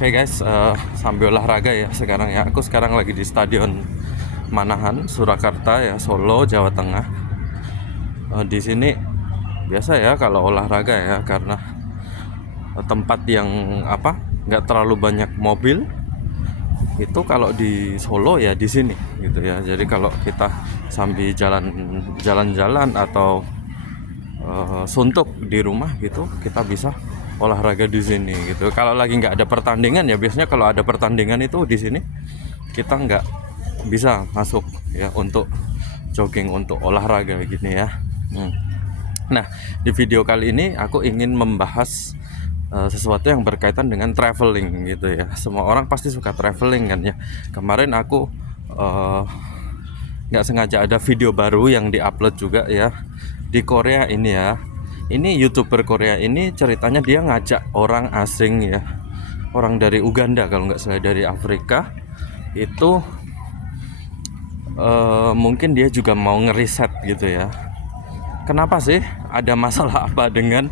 Oke guys, sambil olahraga ya sekarang ya. Aku sekarang lagi di Stadion Manahan, Surakarta ya, Solo, Jawa Tengah. Di sini biasa ya kalau olahraga ya, karena tempat yang nggak terlalu banyak mobil. Itu kalau di Solo ya di sini gitu ya. Jadi kalau kita sambil jalan-jalan atau suntuk di rumah gitu, kita bisa olahraga di sini gitu. Kalau lagi nggak ada pertandingan ya, biasanya kalau ada pertandingan itu di sini kita nggak bisa masuk ya untuk jogging, untuk olahraga gini ya. Nah, di video kali ini aku ingin membahas sesuatu yang berkaitan dengan traveling gitu ya. Semua orang pasti suka traveling kan ya. Kemarin aku nggak sengaja ada video baru yang diupload juga ya di Korea ini ya. Ini YouTuber Korea ini ceritanya dia ngajak orang asing ya, orang dari Uganda kalau nggak salah, dari Afrika itu. Mungkin dia juga mau ngeriset gitu ya. Kenapa sih, ada masalah apa dengan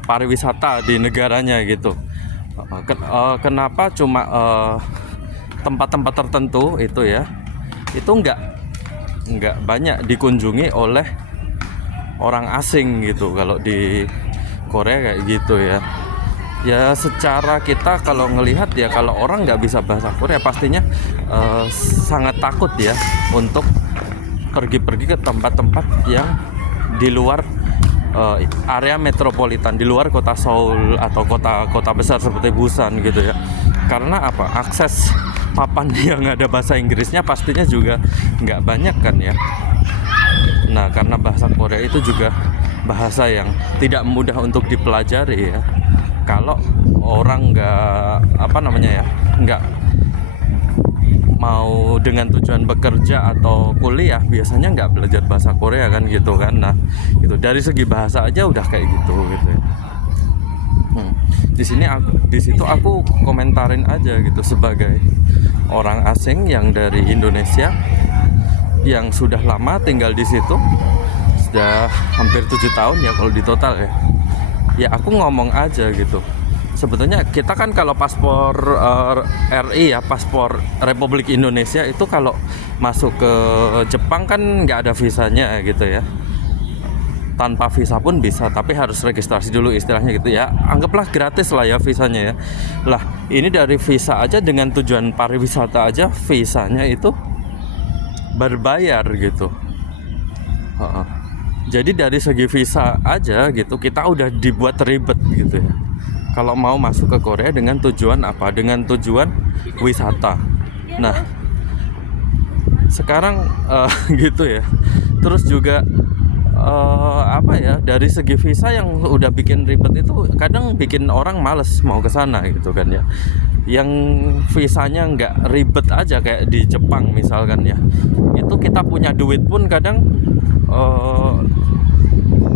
pariwisata di negaranya gitu? Kenapa cuma tempat-tempat tertentu itu ya, itu nggak banyak dikunjungi oleh orang asing gitu kalau di Korea kayak gitu ya. Ya secara kita kalau ngelihat ya, kalau orang nggak bisa bahasa Korea pastinya sangat takut ya untuk pergi-pergi ke tempat-tempat yang di luar area metropolitan, di luar kota Seoul atau kota-kota besar seperti Busan gitu ya. Karena apa? Akses papan yang ada bahasa Inggrisnya pastinya juga nggak banyak kan ya. Nah, karena bahasa Korea itu juga bahasa yang tidak mudah untuk dipelajari ya. Kalau orang nggak mau dengan tujuan bekerja atau kuliah, biasanya nggak belajar bahasa Korea kan gitu kan. Nah, itu dari segi bahasa aja udah kayak gitu ya. Di situ aku komentarin aja gitu sebagai orang asing yang dari Indonesia yang sudah lama tinggal di situ, sudah hampir 7 tahun ya kalau di total ya. Ya aku ngomong aja gitu. Sebetulnya kita kan kalau paspor RI ya, paspor Republik Indonesia itu kalau masuk ke Jepang kan nggak ada visanya gitu ya. Tanpa visa pun bisa, tapi harus registrasi dulu istilahnya gitu ya. Anggaplah gratis lah ya visanya ya. Lah ini dari visa aja, dengan tujuan pariwisata aja visanya itu berbayar gitu. Jadi dari segi visa aja gitu kita udah dibuat ribet gitu ya. Kalau mau masuk ke Korea dengan tujuan apa? Dengan tujuan wisata. Nah, sekarang gitu ya. Terus juga dari segi visa yang udah bikin ribet itu kadang bikin orang males mau ke sana gitu kan ya. Yang visanya nggak ribet aja kayak di Jepang misalkan ya, itu kita punya duit pun kadang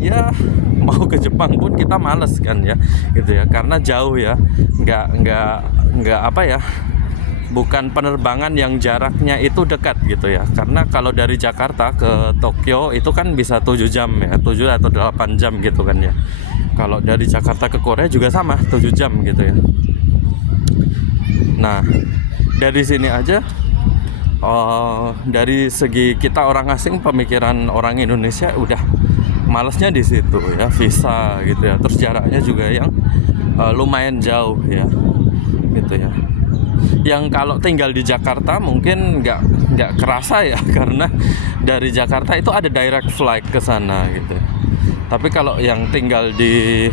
ya mau ke Jepang pun kita males kan ya gitu ya, karena jauh ya, bukan penerbangan yang jaraknya itu dekat gitu ya. Karena kalau dari Jakarta ke Tokyo itu kan bisa 7 jam ya, 7 atau 8 jam gitu kan ya. Kalau dari Jakarta ke Korea juga sama 7 jam gitu ya. Nah, dari sini aja dari segi kita orang asing, pemikiran orang Indonesia udah malesnya di situ ya, visa gitu ya. Terus jaraknya juga yang lumayan jauh ya gitu ya. Yang kalau tinggal di Jakarta mungkin nggak kerasa ya karena dari Jakarta itu ada direct flight ke sana gitu. Tapi kalau yang tinggal di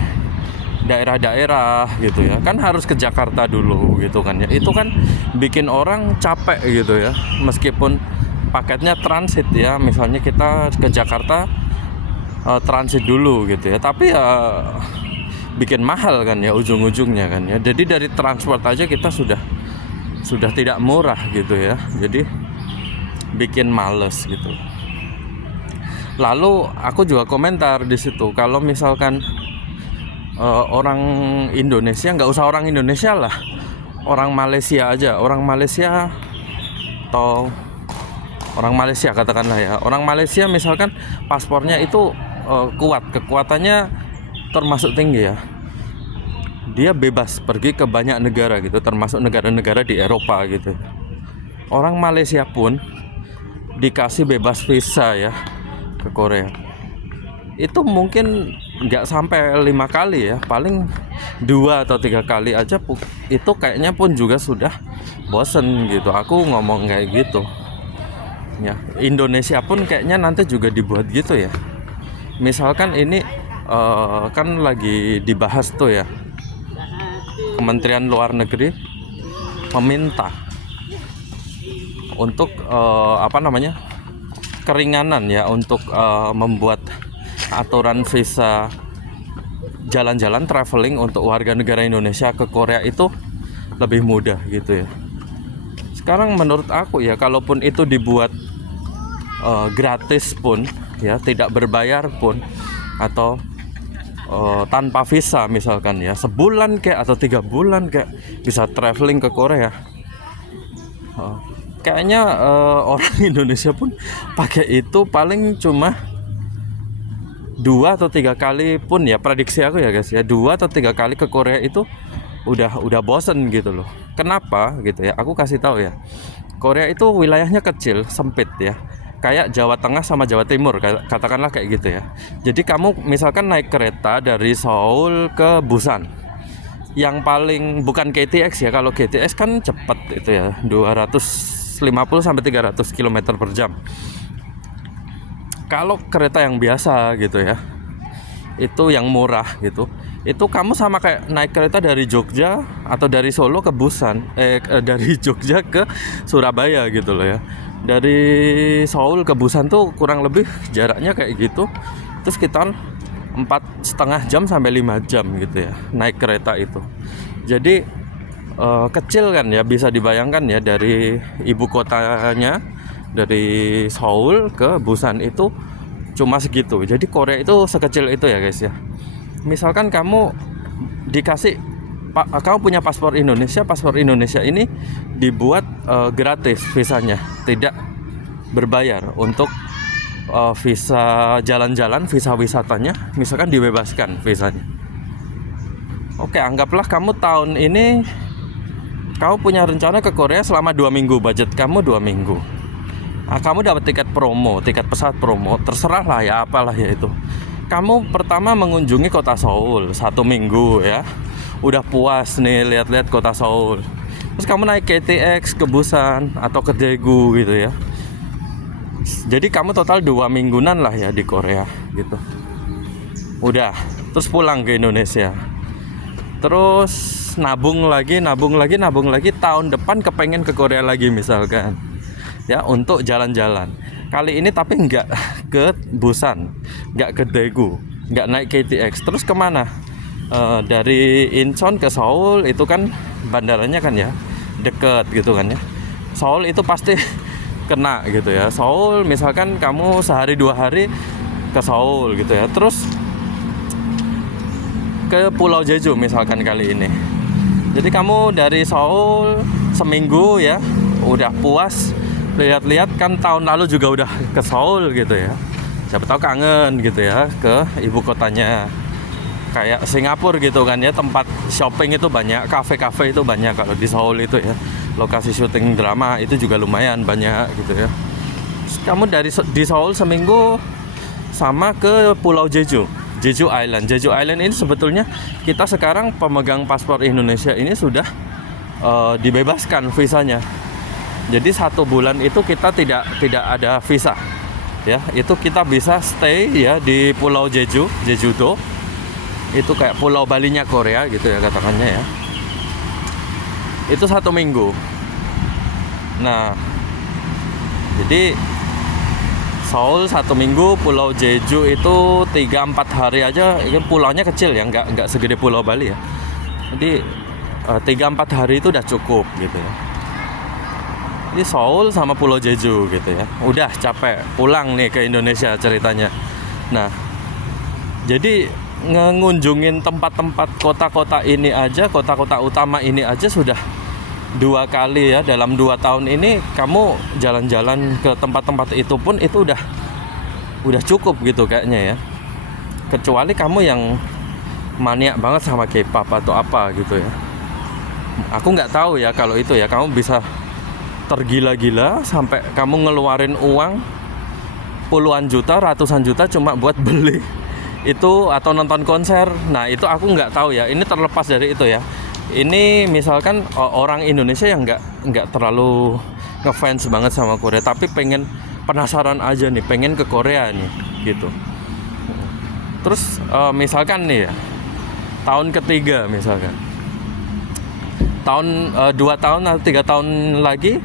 daerah-daerah gitu ya, kan harus ke Jakarta dulu gitu kan ya. Itu kan bikin orang capek gitu ya. Meskipun paketnya transit ya, misalnya kita ke Jakarta transit dulu gitu ya, tapi ya bikin mahal kan ya ujung-ujungnya kan ya. Jadi dari transport aja kita sudah tidak murah gitu ya. Jadi bikin males gitu. Lalu aku juga komentar di situ, kalau misalkan orang Indonesia, nggak usah orang Indonesia lah, orang Malaysia aja, orang Malaysia atau orang Malaysia katakanlah ya, orang Malaysia misalkan paspornya itu kuat, kekuatannya termasuk tinggi ya, dia bebas pergi ke banyak negara gitu, termasuk negara-negara di Eropa gitu. Orang Malaysia pun dikasih bebas visa ya ke Korea. Itu mungkin nggak sampai 5 kali ya, paling 2 atau 3 kali aja itu kayaknya pun juga sudah bosen gitu. Aku ngomong kayak gitu ya. Indonesia pun kayaknya nanti juga dibuat gitu ya. Misalkan ini kan lagi dibahas tuh ya, Kementerian Luar Negeri meminta untuk keringanan ya, untuk membuat aturan visa jalan-jalan traveling untuk warga negara Indonesia ke Korea itu lebih mudah gitu ya. Sekarang menurut aku ya, kalaupun itu dibuat gratis pun ya, tidak berbayar pun, atau tanpa visa misalkan ya, sebulan kayak atau 3 bulan kayak bisa traveling ke Korea, kayaknya orang Indonesia pun pakai itu paling cuma 2 atau 3 kali pun ya, prediksi aku ya guys ya, 2 atau 3 kali ke Korea itu udah bosen gitu loh. Kenapa gitu ya, aku kasih tahu ya. Korea itu wilayahnya kecil, sempit ya, kayak Jawa Tengah sama Jawa Timur, katakanlah kayak gitu ya. Jadi kamu misalkan naik kereta dari Seoul ke Busan, yang paling bukan KTX ya, kalau KTX kan cepet itu ya, 250 sampai 300 km per jam. Kalau kereta yang biasa gitu ya, itu yang murah gitu, itu kamu sama kayak naik kereta dari Jogja atau dari Solo ke Busan, dari Jogja ke Surabaya gitu loh ya. Dari Seoul ke Busan tuh kurang lebih jaraknya kayak gitu, terus sekitar 4,5 jam sampai 5 jam gitu ya naik kereta itu. Jadi kecil kan ya, bisa dibayangkan ya, dari ibu kotanya, dari Seoul ke Busan itu cuma segitu. Jadi Korea itu sekecil itu ya guys ya. Misalkan kamu dikasih, kamu punya paspor Indonesia ini dibuat gratis visanya, tidak berbayar untuk visa jalan-jalan, visa wisatanya misalkan dibebaskan visanya. Oke, anggaplah kamu tahun ini kamu punya rencana ke Korea selama 2 minggu, budget kamu 2 minggu. Kamu dapat tiket pesawat promo, terserah lah ya, apalah ya itu. Kamu pertama mengunjungi kota Seoul 1 minggu ya, udah puas nih lihat-lihat kota Seoul. Terus kamu naik KTX ke Busan atau ke Daegu gitu ya. Jadi kamu total 2 mingguan lah ya di Korea gitu. Udah, terus pulang ke Indonesia. Terus nabung lagi, tahun depan kepengen ke Korea lagi misalkan ya, untuk jalan-jalan. Kali ini tapi nggak ke Busan, nggak ke Daegu, nggak naik KTX. Terus kemana? Dari Incheon ke Seoul itu kan bandaranya kan ya deket gitu kan ya. Seoul itu pasti kena gitu ya. Seoul misalkan kamu sehari 2 hari ke Seoul gitu ya. Terus ke Pulau Jeju misalkan kali ini. Jadi kamu dari Seoul seminggu ya, udah puas. Lihat-lihat kan tahun lalu juga udah ke Seoul gitu ya. Siapa tahu kangen gitu ya ke ibu kotanya. Kayak Singapura gitu kan ya, tempat shopping itu banyak, kafe-kafe itu banyak kalau di Seoul itu ya. Lokasi syuting drama itu juga lumayan banyak gitu ya. Terus kamu di Seoul seminggu sama ke Pulau Jeju Island. Jeju Island ini sebetulnya kita sekarang pemegang paspor Indonesia ini sudah dibebaskan visanya. Jadi 1 bulan itu kita tidak ada visa ya, itu kita bisa stay ya di Pulau Jeju-do. Itu kayak Pulau Balinya Korea gitu ya katakannya ya. Itu 1 minggu. Nah, jadi Seoul 1 minggu, Pulau Jeju itu 3-4 hari aja. Ini pulaunya kecil ya, nggak segede Pulau Bali ya. Jadi 3-4 hari itu udah cukup gitu ya. Ini Seoul sama Pulau Jeju gitu ya. Udah capek, pulang nih ke Indonesia ceritanya. Nah, jadi ngunjungin tempat-tempat kota-kota ini aja, kota-kota utama ini aja sudah 2 kali ya dalam 2 tahun ini. Kamu jalan-jalan ke tempat-tempat itu pun itu udah cukup gitu kayaknya ya. Kecuali kamu yang maniak banget sama K-pop atau apa gitu ya. Aku nggak tahu ya kalau itu ya, kamu bisa tergila-gila sampai kamu ngeluarin uang puluhan juta, ratusan juta cuma buat beli itu atau nonton konser. Nah itu aku nggak tahu ya, ini terlepas dari itu ya. Ini misalkan orang Indonesia yang nggak terlalu ngefans banget sama Korea, tapi pengen penasaran aja nih, pengen ke Korea nih gitu. Terus misalkan nih ya, tahun ketiga misalkan, tahun 2 tahun atau 3 tahun lagi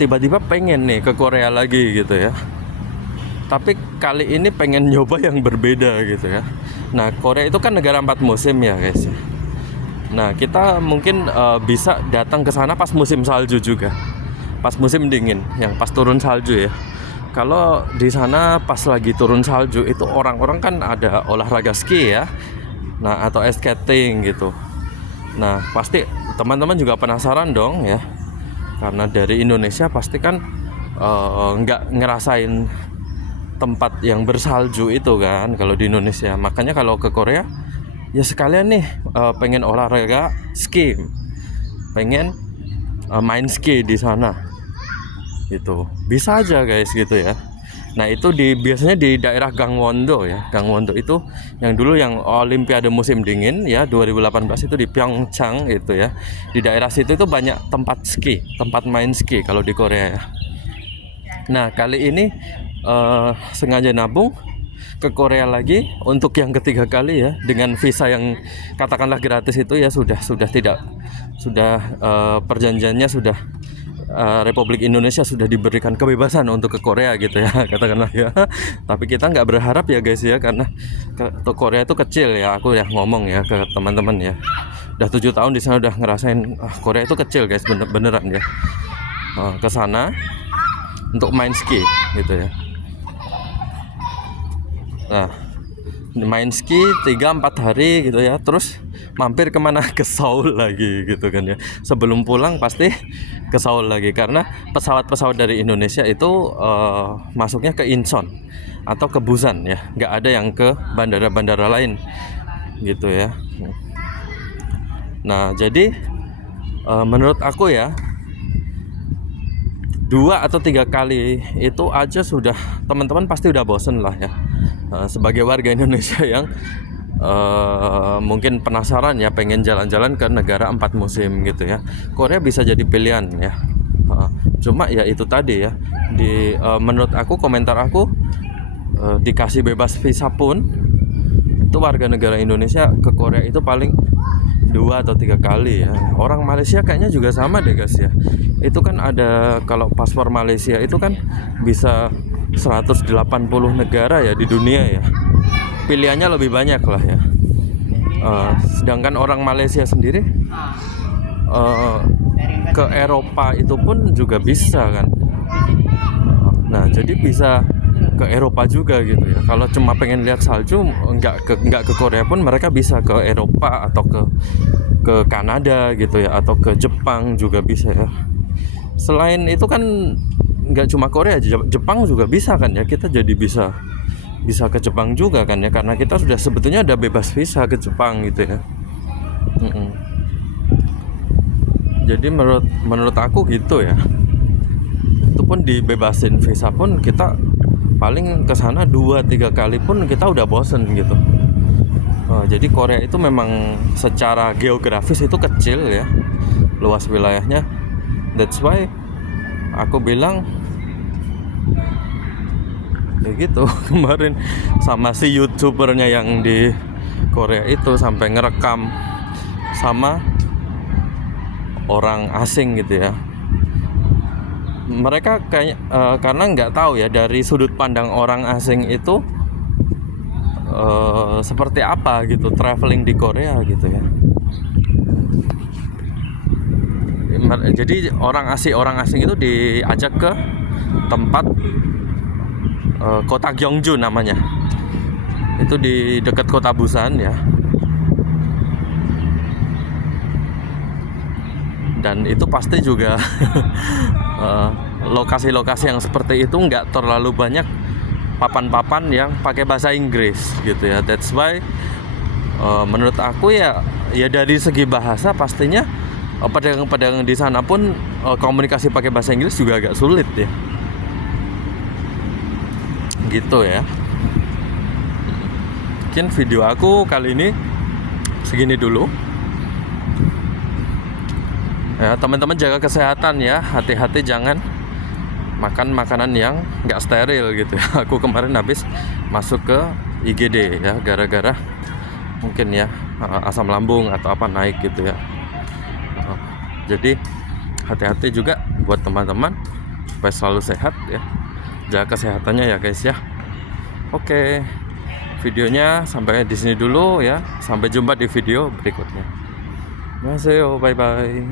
tiba-tiba pengen nih ke Korea lagi gitu ya. Tapi kali ini pengen nyoba yang berbeda gitu ya. Nah Korea itu kan negara 4 musim ya guys. Nah kita mungkin bisa datang ke sana pas musim salju juga, pas musim dingin, yang pas turun salju ya. Kalau di sana pas lagi turun salju itu orang-orang kan ada olahraga ski ya, nah atau ice skating gitu. Nah pasti teman-teman juga penasaran dong ya, karena dari Indonesia pasti kan nggak ngerasain tempat yang bersalju itu kan kalau di Indonesia. Makanya kalau ke Korea ya sekalian nih pengen olahraga ski, pengen main ski di sana. Itu bisa aja guys gitu ya. Nah itu biasanya di daerah Gangwon-do ya. Gangwon-do itu yang dulu yang Olimpiade musim dingin ya 2018 itu di Pyeongchang itu ya. Di daerah situ itu banyak tempat ski, tempat main ski kalau di Korea ya. Nah kali ini sengaja nabung ke Korea lagi untuk yang ketiga kali ya, dengan visa yang katakanlah gratis itu ya, sudah perjanjiannya sudah Republik Indonesia sudah diberikan kebebasan untuk ke Korea gitu ya katakanlah ya. Tapi kita nggak berharap ya guys ya, karena ke Korea itu kecil ya. Aku ya ngomong ya ke teman-teman ya, udah 7 tahun di sana udah ngerasain Korea itu kecil guys, beneran ya. Ke sana untuk main ski gitu ya. Nah main ski 3-4 hari gitu ya, terus mampir kemana, ke Seoul lagi gitu kan ya. Sebelum pulang pasti ke Seoul lagi, karena pesawat-pesawat dari Indonesia itu masuknya ke Incheon atau ke Busan ya, nggak ada yang ke bandara-bandara lain gitu ya. Nah jadi menurut aku ya 2 atau 3 kali itu aja sudah, teman-teman pasti udah bosen lah ya. Sebagai warga Indonesia yang mungkin penasaran ya, pengen jalan-jalan ke negara 4 musim gitu ya, Korea bisa jadi pilihan ya. Cuma ya itu tadi ya, menurut aku, komentar aku, dikasih bebas visa pun itu warga negara Indonesia ke Korea itu paling 2 atau 3 kali ya. Orang Malaysia kayaknya juga sama deh guys ya. Itu kan ada, kalau paspor Malaysia itu kan bisa 180 negara ya di dunia ya. Pilihannya lebih banyak lah ya. Sedangkan orang Malaysia sendiri ke Eropa itu pun juga bisa kan. Nah jadi bisa ke Eropa juga gitu ya. Kalau cuma pengen lihat salju, nggak ke Korea pun mereka bisa ke Eropa atau ke Kanada gitu ya, atau ke Jepang juga bisa ya. Selain itu kan nggak cuma Korea, Jepang juga bisa kan ya. Kita jadi bisa ke Jepang juga kan ya, karena kita sudah sebetulnya ada bebas visa ke Jepang gitu ya. Jadi menurut aku gitu ya. Itu pun dibebasin visa pun kita paling ke sana 2-3 kali pun kita udah bosen gitu. Jadi Korea itu memang secara geografis itu kecil ya, luas wilayahnya. That's why aku bilang ya gitu. Kemarin sama si YouTubernya yang di Korea itu sampai ngerekam sama orang asing gitu ya. Mereka kayak karena nggak tahu ya dari sudut pandang orang asing itu seperti apa gitu traveling di Korea gitu ya. Jadi orang asing itu diajak ke tempat kota Gyeongju namanya. Itu di dekat kota Busan ya. Dan itu pasti juga lokasi-lokasi yang seperti itu nggak terlalu banyak papan-papan yang pakai bahasa Inggris gitu ya. That's why Menurut aku ya dari segi bahasa pastinya pedagang-pedagang di sana pun komunikasi pakai bahasa Inggris juga agak sulit ya. Gitu ya. Mungkin video aku kali ini segini dulu. Ya, teman-teman jaga kesehatan ya, hati-hati jangan makan makanan yang nggak steril gitu ya. Aku kemarin habis masuk ke IGD ya, gara-gara mungkin ya asam lambung atau apa naik gitu ya. Jadi hati-hati juga buat teman-teman supaya selalu sehat ya, jaga kesehatannya ya guys ya. Oke, videonya sampai di sini dulu ya, sampai jumpa di video berikutnya. Annyeonghaseyo, bye bye.